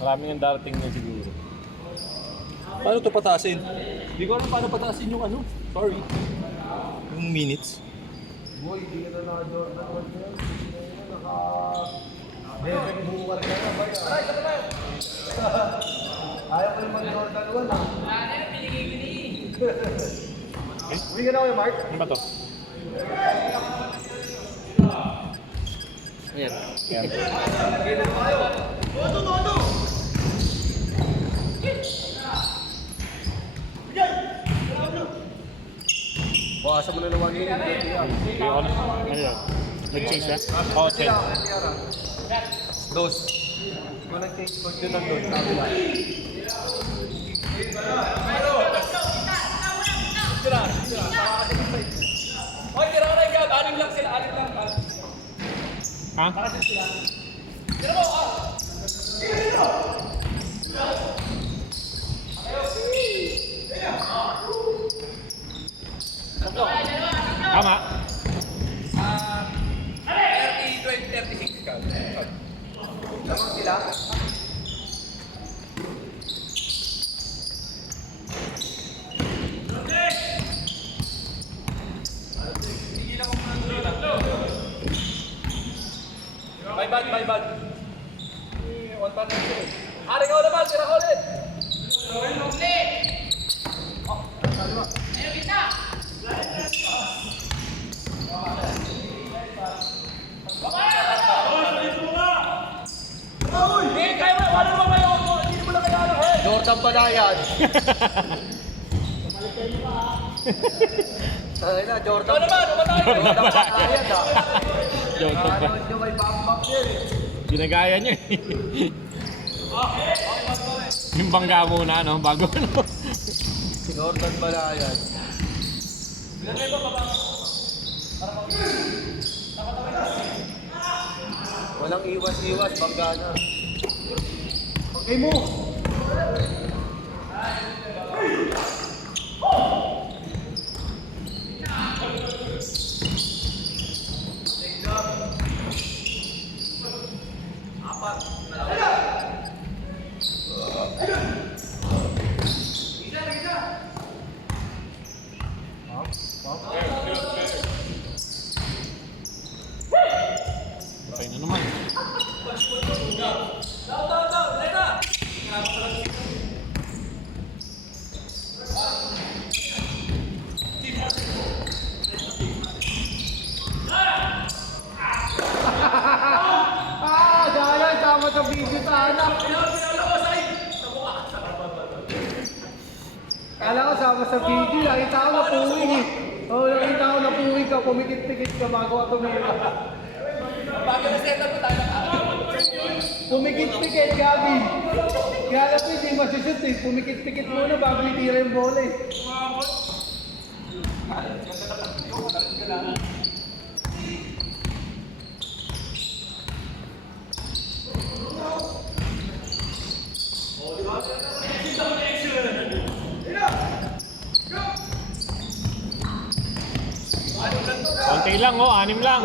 Maraming ang darating na siguro. Paano to patasin? Hindi ko alam paano patasin yung ano. Sorry. Yung minutes. Boy, hindi ka na naka-Jordan 1 na yan. Naka-Devin Buwal ka na ba yan? Ayaw ko yung mag-Jordan 1 ha. Hindi ka na kayo, Mark? Ano ba to? Ayan. Ayan. Bukasan mo na naman yun. Hindi ako na. Ano yun? Nag-change na? Oo, change. Dos. Kung nag-change code yun nandun, kabila. Ha? Tama. 36 ka. Lamang sila. My bad. One pa na ito. Hari ka ulit, tira ka ulit. Jordan pa na yan. Ay na, Jordan. Jordan pa na yan ha. Joke pa. Ano yung may backpack yan eh. Ginagaya niya eh. Yung bangga muna, no? Bago ano. Jordan pa na yan. Walang iwas-iwas, bangga na. Okay mo! Okay na naman. Dahil sama sa video sa anak. Kala ko sama sa video, nakita ko napuwi. Oo, nakita ko napuwi ka, pumikit-pikit ka bago ka tumira. Pumikit-pikit, Gabi. Kaya lang po, hindi masishoot eh. Pumikit-pikit muna bago itira yung bola eh. Konti lang, oh. 6 lang.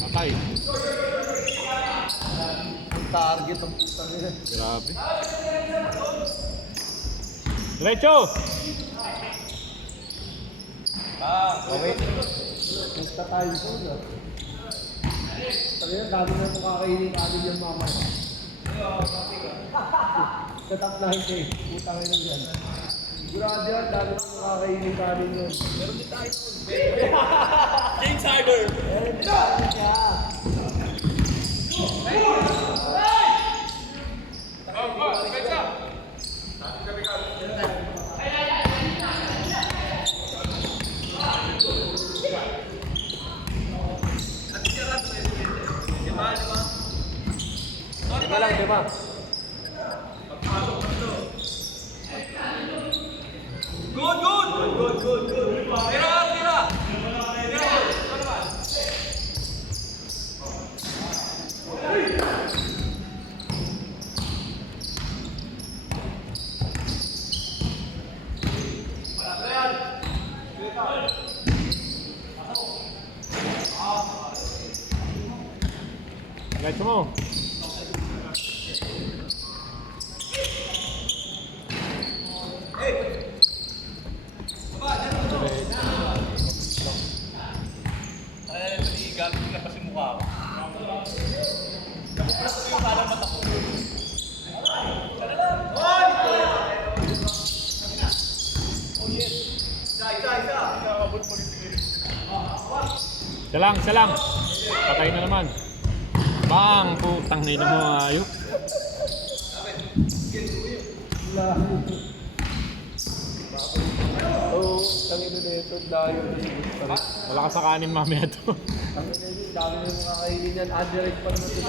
Patay. Ang target ang puta nila. Grabe. Diretso! Okay. Punta tayo doon. Sabi na, dami na mong kakainin kanin yung mama. Tatap-lahin ko eh. Putang ina dyan. Sigurado yan, dami na mong kakainin kanin yun. Meron din tayo doon. James Harder. Meron din tayo siya. Lima lang, lima. Good. Tira. Guys mo. Isa lang. Patay na naman. Bang! Putang nila mo ayok. Oo, tangin na ito, dayo. Malakas sa kanin mamaya to. Tangin na ito, dami na yung makakainin yan. Underage pa naman ito.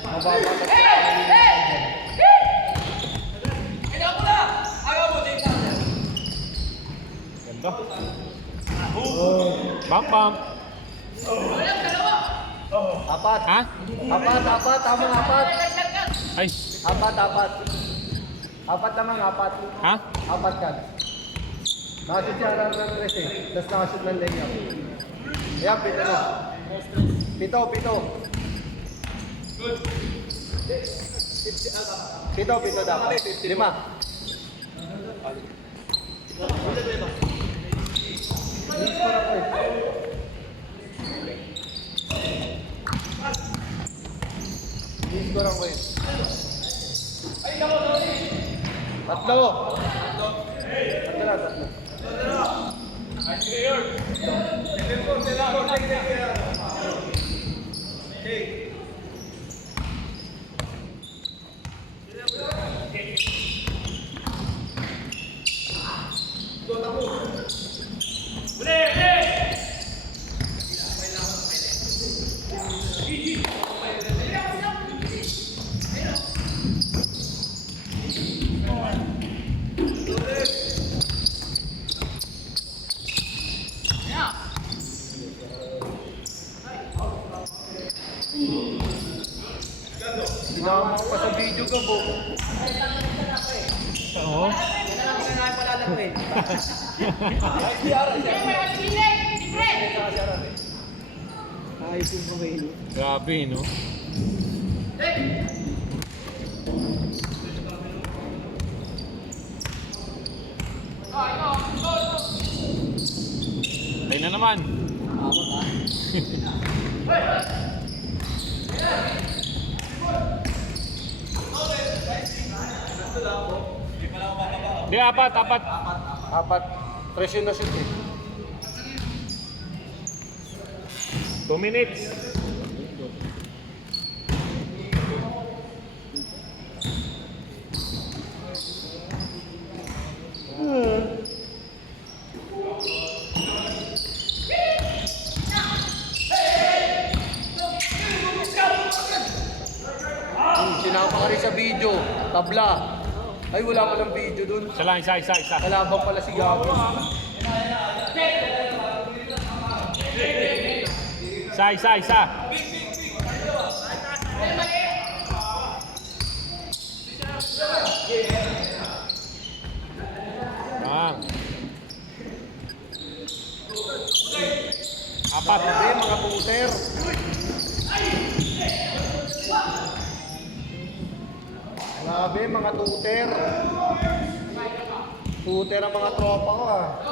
Mababagat sa kainin. Ganda. Bam. Apat. Ha? Apat. Tamang apat. Ay. Apat. Apat naman, apat. Ha? Apat ka. Nakashoot siya lang ng 3 eh. Tapos nakashoot ng layup. Ayan, pito na. Pito. Pito dapat. 5. Score ako eh. Tatlo. Sinama ko pa sa video ka po. Oo. Ayos yung kumain. Grabe, no? Tayo na naman. Di, apat. Apat. Presyo na shoot eh. 2 minutes. Sinama ka rin sa video. Tabla. Ay, wala palang video dun. Isa lang, isa. Kalabang pala si Gabo. Isa. Bang. Apat. Grabe, mga puter. Grabe, mga tuter. Tuter ang mga tropa ko ah.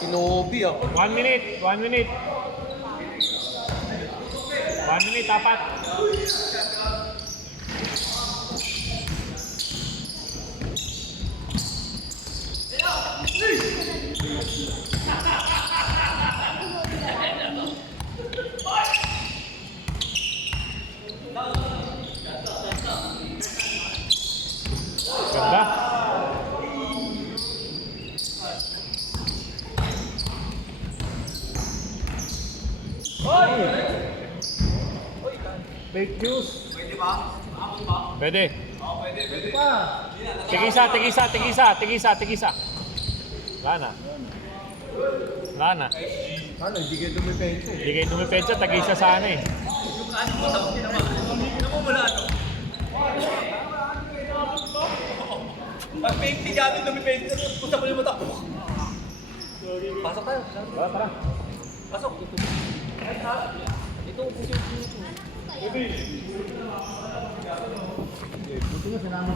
Inobi ah. 1 minute. 1 minute, apat. Ganda. Fake news. Pwede. Pwede pa. Tigisa. Wala na. Ano, hindi kayo dumipensa eh. Hindi kayo dumipensa, tag-isa sana eh. Pag fake gamit, dumipensa. Pusta mo yung mata. Pasok tayo. Tara. Pasok. Buti nga sinama